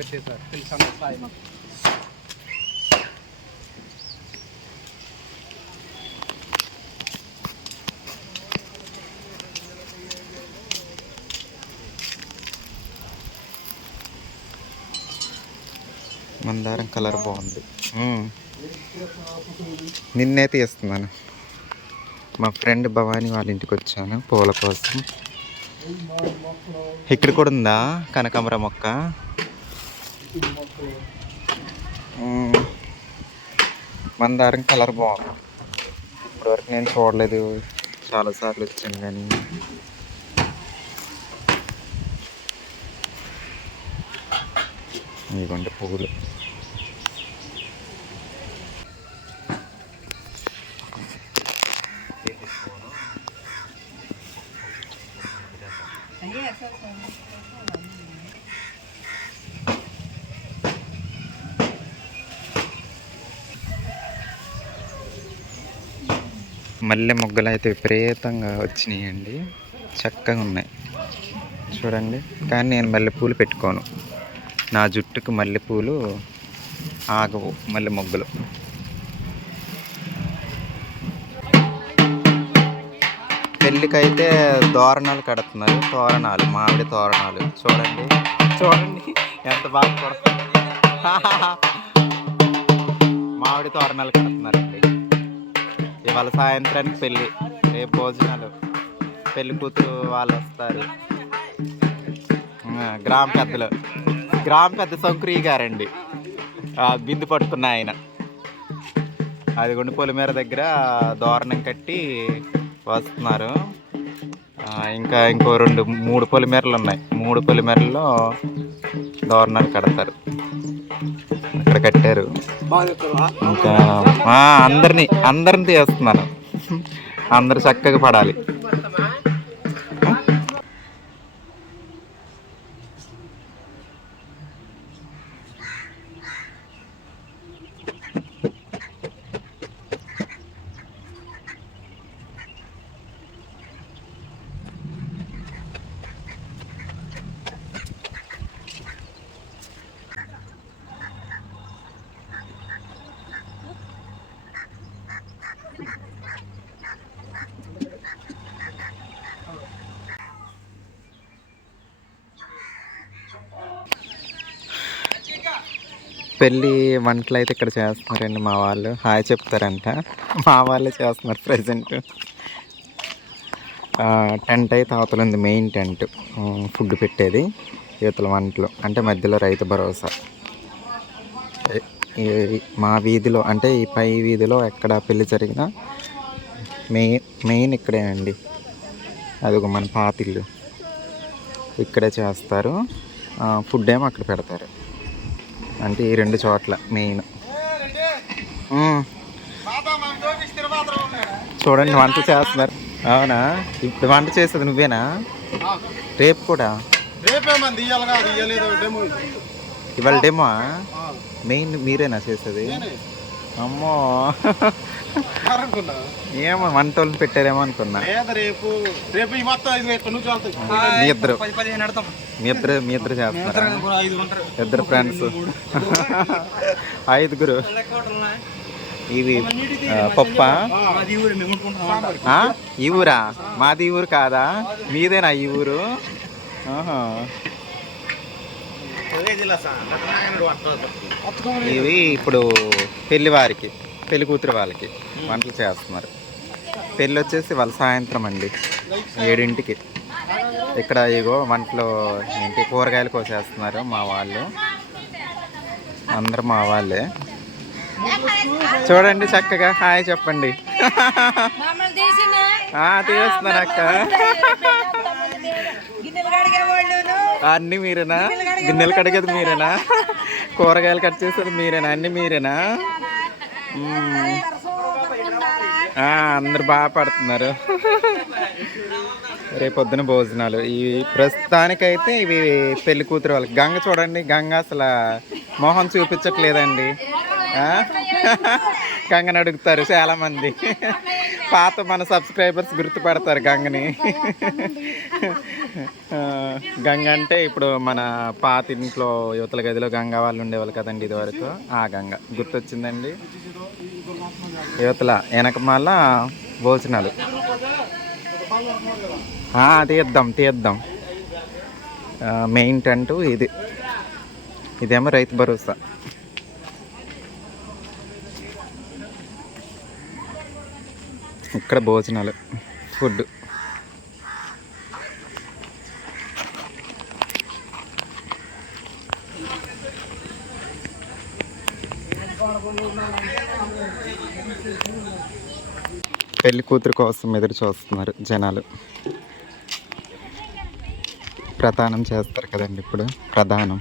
పెట్టేశారు తెలుసా సాయి మందారం కలర్ బాగుంది. నిన్నే తీస్తున్నాను. మా ఫ్రెండ్ భవానీ వాళ్ళ ఇంటికి వచ్చాను పూల కోసం. ఇక్కడ కూడా ఉందా కనకాంబర మొక్క? మందారం కలర్ బాగుంది. ఇప్పటివరకు నేను చూడలేదు, చాలాసార్లు వచ్చాను కానీ. ఇదిగోండి పువ్వులు. మల్లె మొగ్గలు అయితే విపరీతంగా వచ్చినాయండి, చక్కగా ఉన్నాయి చూడండి. కానీ నేను మల్లెపూలు పెట్టుకోను, నా జుట్టుకు మల్లెపూలు ఆగవు. మల్లె మొగ్గలు పెళ్ళికైతే తోరణాలు కడుతున్నారు. తోరణాలు, మామిడి తోరణాలు చూడండి చూడండి ఎంత బాగా కొడుతుంది. మామిడి తోరణాలు కడుతున్నారండి. ఇవాళ సాయంత్రానికి పెళ్ళి, రేపు భోజనాలు. పెళ్లి కూతురు వాళ్ళు వస్తారు. గ్రామ పెద్దలు, గ్రామ పెద్ద శంకరీ గారండి, బిందు పట్టుకున్న ఆయన. అది గుండు పొలిమేర దగ్గర దోరణం కట్టి వస్తున్నారు. ఇంకా ఇంకో 2-3 పొలిమేరలు ఉన్నాయి. 3 పొలిమేరల్లో దోరణాలు కడతారు. అక్కడ కట్టారు. ఇంకా అందరిని తీస్తున్నాను. అందరు చక్కగా పడాలి. పెళ్ళి వంటలు అయితే ఇక్కడ చేస్తున్నారండి మా వాళ్ళు. హాయ్ చెప్తారంట. మా వాళ్ళే చేస్తున్నారు ప్రజెంట్. టెంట్ అయితే అవతల ఉంది, మెయిన్ టెంట్, ఫుడ్ పెట్టేది. యువతల వంటలు అంటే మధ్యలో రైతు భరోసా. మా వీధిలో అంటే ఈ పై వీధిలో ఎక్కడ పెళ్ళి జరిగినా మెయిన్ ఇక్కడే అండి. అదొక మన పాతిల్లు, ఇక్కడే చేస్తారు. ఫుడ్ ఏమో అక్కడ పెడతారు. అంటే ఈ 2 చోట్ల మెయిన్. చూడండి వంట చేస్తున్నారు. అవునా? ఇప్పుడు వంట చేసేది నువ్వేనా? రేపు కూడా? ఇవాళ డెమో మెయిన్ మీరేనా చేసేది? అమ్మో, ఏమో వంట వాళ్ళని పెట్టారేమో అనుకున్నా. మీ ఇద్దరు చేస్తారా? 2 ఫ్రెండ్స్, 5గురు. ఇవి పప్ప. ఈ ఊరా? మాది ఈ ఊరు కాదా? మీదేనా ఈ ఊరు? ఇవి ఇప్పుడు పెళ్లి కూతురు వాళ్ళకి వంటలు చేస్తున్నారు. పెళ్ళి వచ్చేసి వాళ్ళ సాయంత్రం అండి 7ంటికి. ఇక్కడ ఇగో వంటలు ఏంటి కూరగాయలు కోసేస్తున్నారు మా వాళ్ళు. అందరూ మా వాళ్ళే. చూడండి చక్కగా హాయ్ చెప్పండి. తీస్తున్నాను అక్క. అన్నీ మీరేనా? గిన్నెలు కడిగేది మీరేనా? కూరగాయలు కట్ చేసేది మీరేనా? అన్నీ మీరేనా? అందరు బాగా పడుతున్నారు. రేపొద్దున భోజనాలు. ఈ ప్రస్తుతానికైతే ఇవి పెళ్లి కూతురు వాళ్ళకి. గంగ చూడండి, గంగ అసలు మొహం చూపించట్లేదండి. గంగని అడుగుతారు చాలామంది. పాత మన సబ్స్క్రైబర్స్ గుర్తుపడతారు గంగని. గంగ అంటే ఇప్పుడు మన పాత ఇంట్లో యువతల గదిలో గంగ వాళ్ళు ఉండేవాళ్ళు కదండి ఇదివరకు. ఆ గంగ గుర్తొచ్చిందండి. యువతల వెనకమాల భోజనాలు తీద్దాం. మెయిన్ టెంట్ ఇది, ఇదేమో రైతు భరోసా. ఇక్కడ భోజనాలు, ఫుడ్. పెళ్లి కూతురు కోసం ఎదురు చూస్తున్నారు జనాలు. ప్రధానం చేస్తారు కదండి ఇప్పుడు, ప్రధానం.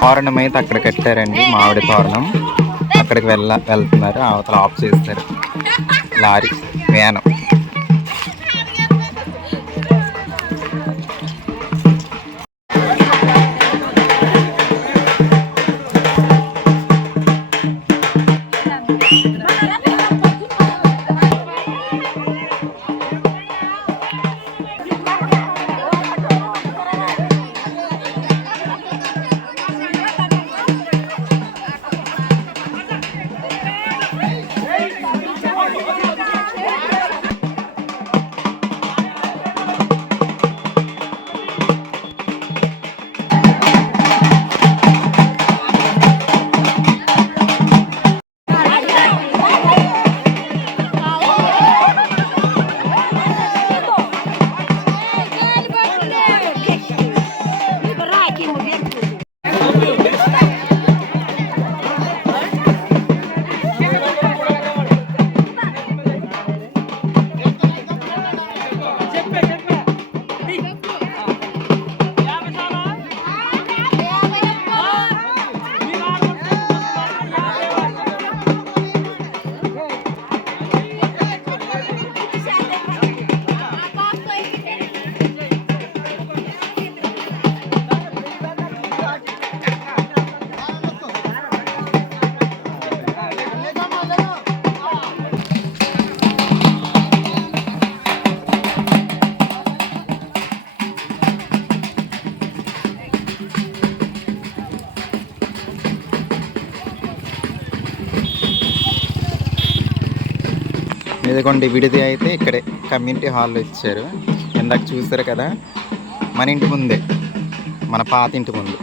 తోరణం అయితే అక్కడ కట్టారండి, మామిడి తోరణం. అక్కడికి వెళ్తున్నారు. అవతల ఆఫ్ చేస్తారు లారీ వ్యాను. ఇదిగోండి విడిది అయితే ఇక్కడే కమ్యూనిటీ హాల్లో ఇచ్చారు. ఇందాక చూసారు కదా, మన ఇంటి ముందే, మన పాత ఇంటి ముందు.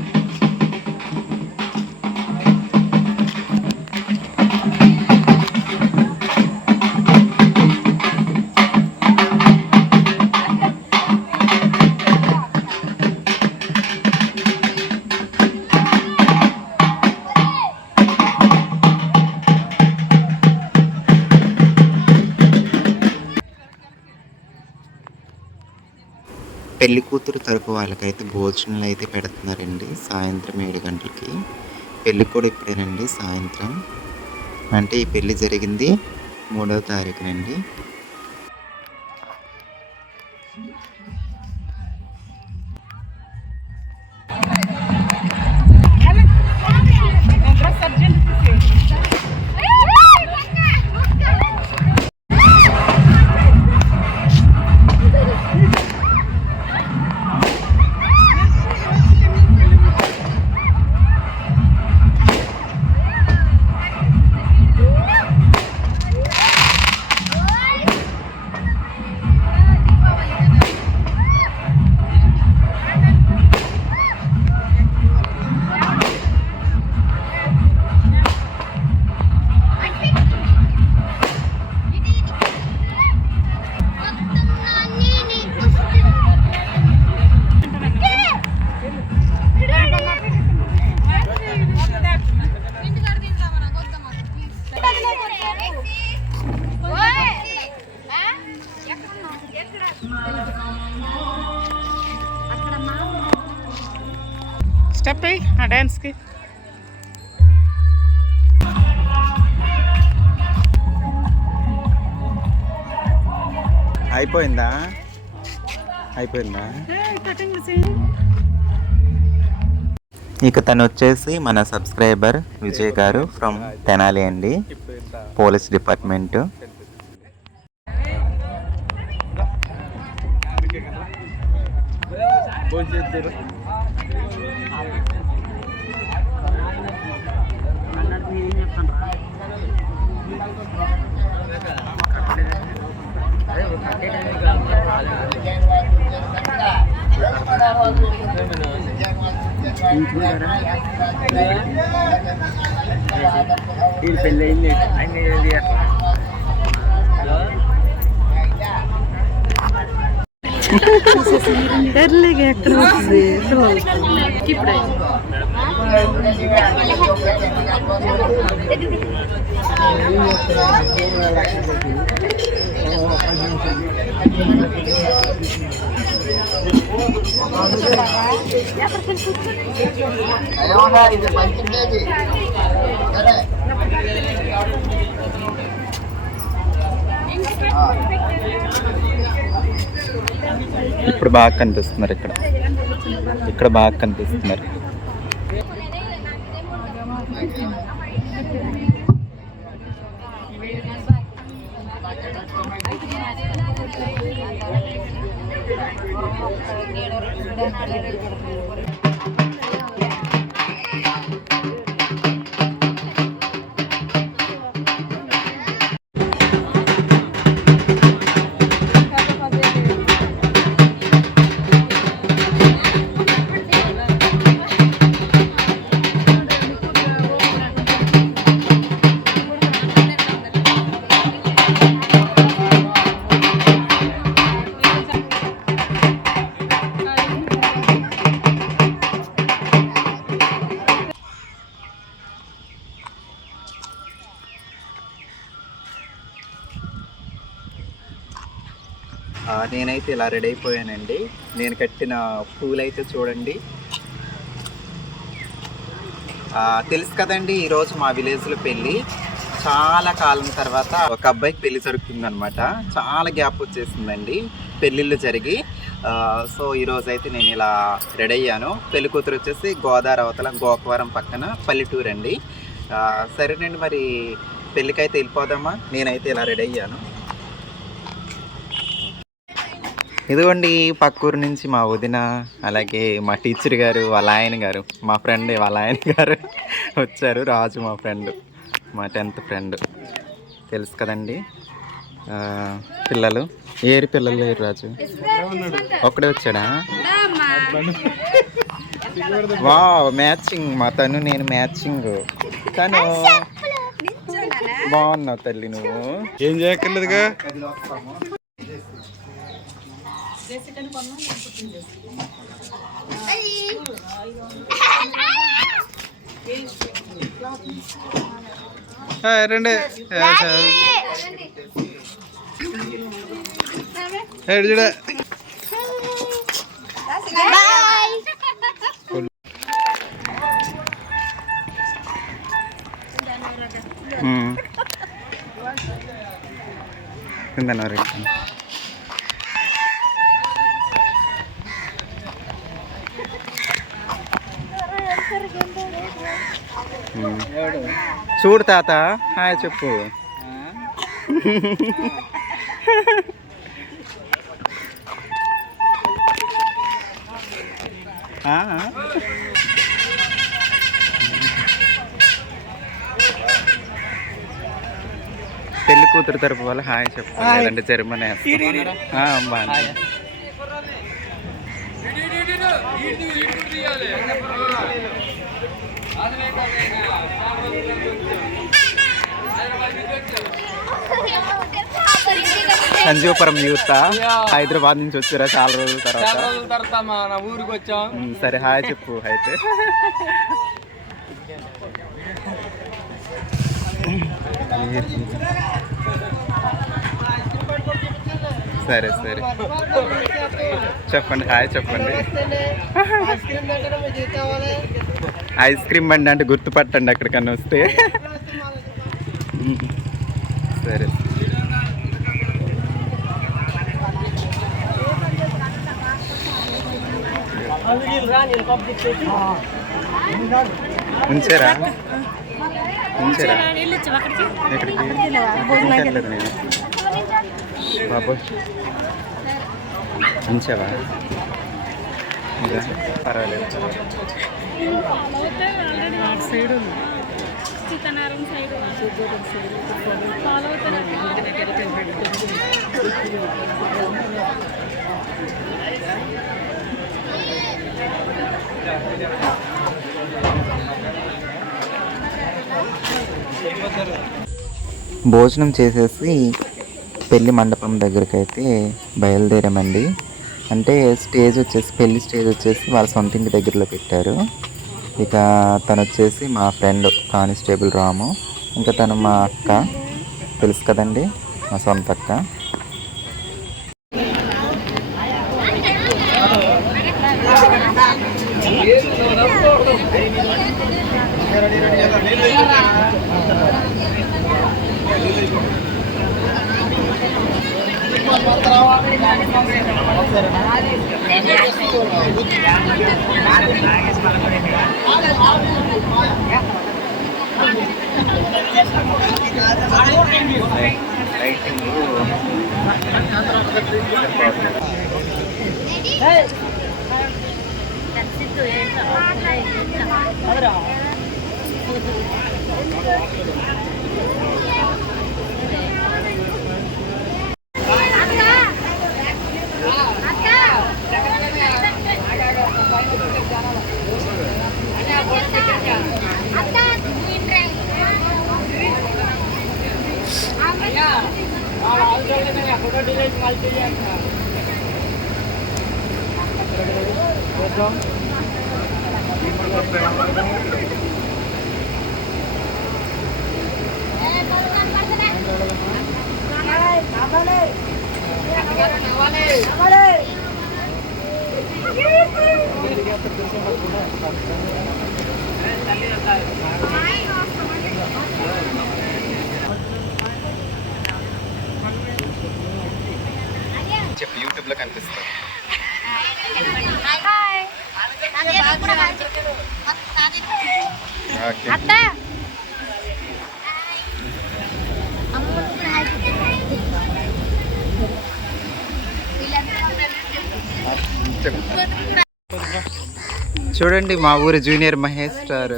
పెళ్లి కూతురు తరపు వాళ్ళకైతే భోజనాలు అయితే పెడుతున్నారండి సాయంత్రం 7 గంటలకి. పెళ్ళి కూడా ఇప్పుడేనండి సాయంత్రం. అంటే ఈ పెళ్ళి జరిగింది 3వ తారీఖునండి. స్టెప్ అయ్యి ఆ డ్యాన్స్కి. అయిపోయిందా? ఇక తను వచ్చేసి మన సబ్స్క్రైబర్ విజయ్ గారు ఫ్రమ్ తెనాలి అండి, పోలీస్ డిపార్ట్మెంట్. ఎర్లీగా ఎక్కడ వస్తుంది ఇప్పుడే. ఇప్పుడు బాగా కనిపిస్తున్నారు, ఇక్కడ బాగా కనిపిస్తున్నారు. నేనైతే ఇలా రెడీ అయిపోయానండి. నేను కట్టిన పూలు అయితే చూడండి. తెలుసు కదండి, ఈరోజు మా విలేజ్లో పెళ్ళి. చాలా కాలం తర్వాత ఒక అబ్బాయికి పెళ్లి జరుగుతుందనమాట. చాలా గ్యాప్ వచ్చేసిందండి పెళ్ళిళ్ళు జరిగి. సో ఈరోజు అయితే నేను ఇలా రెడీ అయ్యాను. పెళ్లి కూతురు వచ్చేసి గోదావరి అవతల గోకవరం పక్కన పల్లెటూరు అండి. సరేనండి, మరి పెళ్ళికైతే వెళ్ళిపోదామా? నేనైతే ఇలా రెడీ అయ్యాను. ఇదిగోండి, పక్కూరు నుంచి మా వదిన, అలాగే మా టీచర్ గారు వాళ్ళ ఆయన గారు, మా ఫ్రెండ్ వాళ్ళ ఆయన గారు వచ్చారు. రాజు మా ఫ్రెండ్, మా 10th ఫ్రెండ్, తెలుసు కదండి. పిల్లలు ఏరి పిల్లలు లేరు. రాజు ఒక్కడే వచ్చాడా? వా మ్యాచింగ్, మా తను నేను మ్యాచింగ్. తను బాగున్నావు తల్లి, నువ్వు ఏం చేయక్కర్లేదుగా. రండి చూడ. చూడు తాత, హాయ్ చెప్పు. పెళ్లి కూతురు తరపు వాళ్ళు హాయ్ చెప్పు, లేదంటే జర్మనీ బాగా. సంజీవపురం యూత్ హైదరాబాద్ నుంచి వచ్చారా చాలా రోజుల తర్వాత ఊరికి వచ్చాం. సరే హాయ్ చెప్పు అయితే. సరే సరే చెప్పండి, హాయ్ చెప్పండి. ఐస్ క్రీమ్ బండి అంటే గుర్తుపట్టండి ఎక్కడికన్నా వస్తే. సరే ఉంచారా ఉంచారా ఎక్కడికి ఉంచట్లేదు నేను బాబు. ఉంచావా? ఇదా పర్వాలేదు. భోజనం చేసేసి పెళ్లి మండపం దగ్గరికి అయితే బయలుదేరామండి. అంటే స్టేజ్ వచ్చేసి పెళ్లి స్టేజ్ వచ్చేసి వాళ్ళ సొంత ఇంటి దగ్గరలో పెట్టారు. ఇక తను వచ్చేసి మా ఫ్రెండ్ కానిస్టేబుల్ రాము, ఇంకా తను మా అక్క, తెలుసు కదండి మా సొంత అక్క. చెప్పి యూట్యూబ్లో కనిపిస్తుంది. చూడండి మా ఊరు junior Mahesh star,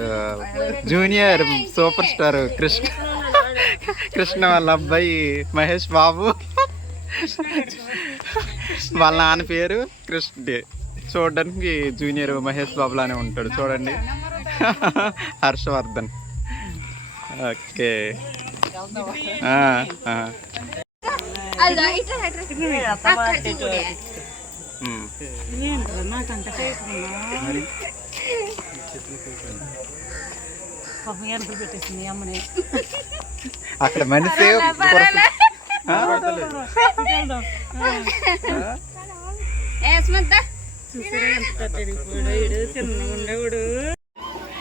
junior super star Krishna వాళ్ళ అబ్బాయి మహేష్ బాబు, వాళ్ళ నాన్న పేరు కృష్ణ. చూడడానికి జూనియర్ మహేష్ బాబు లానే ఉంటాడు చూడండి. హర్షవర్ధన్. ఓకే అక్కడ మనిషి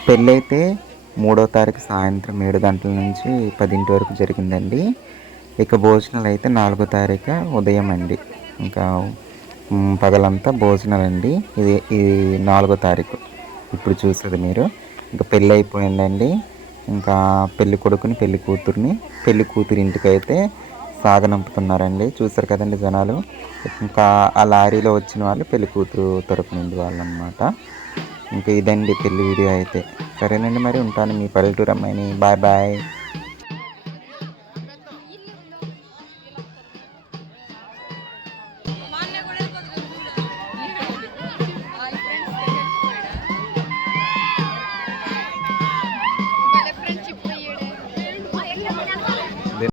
పెళ్ళైతే 3వ తారీఖు సాయంత్రం 7 గంటల నుంచి 10 వరకు జరిగిందండి. ఇక భోజనాలు అయితే 4వ తారీఖు ఉదయం అండి. ఇంకా పగలంతా భోజనాలండి. ఇది 4వ తారీఖు ఇప్పుడు చూసేది మీరు. ఇంకా పెళ్ళి అయిపోయిందండి. ఇంకా పెళ్లి కొడుకుని పెళ్లి కూతుర్ని పెళ్లి కూతురి ఇంటికి అయితే సాగనంపుతున్నారండి. చూసారు కదండి జనాలు. ఇంకా ఆ లారీలో వచ్చిన వాళ్ళు పెళ్లి కూతురు తరపు నుండి వాళ్ళు అన్నమాట. ఇంకా ఇదండి పెళ్లి వీడియో అయితే. సరేనండి, మరి ఉంటాను. మీ పల్లెటూరు అమ్మాయిని. Bye bye.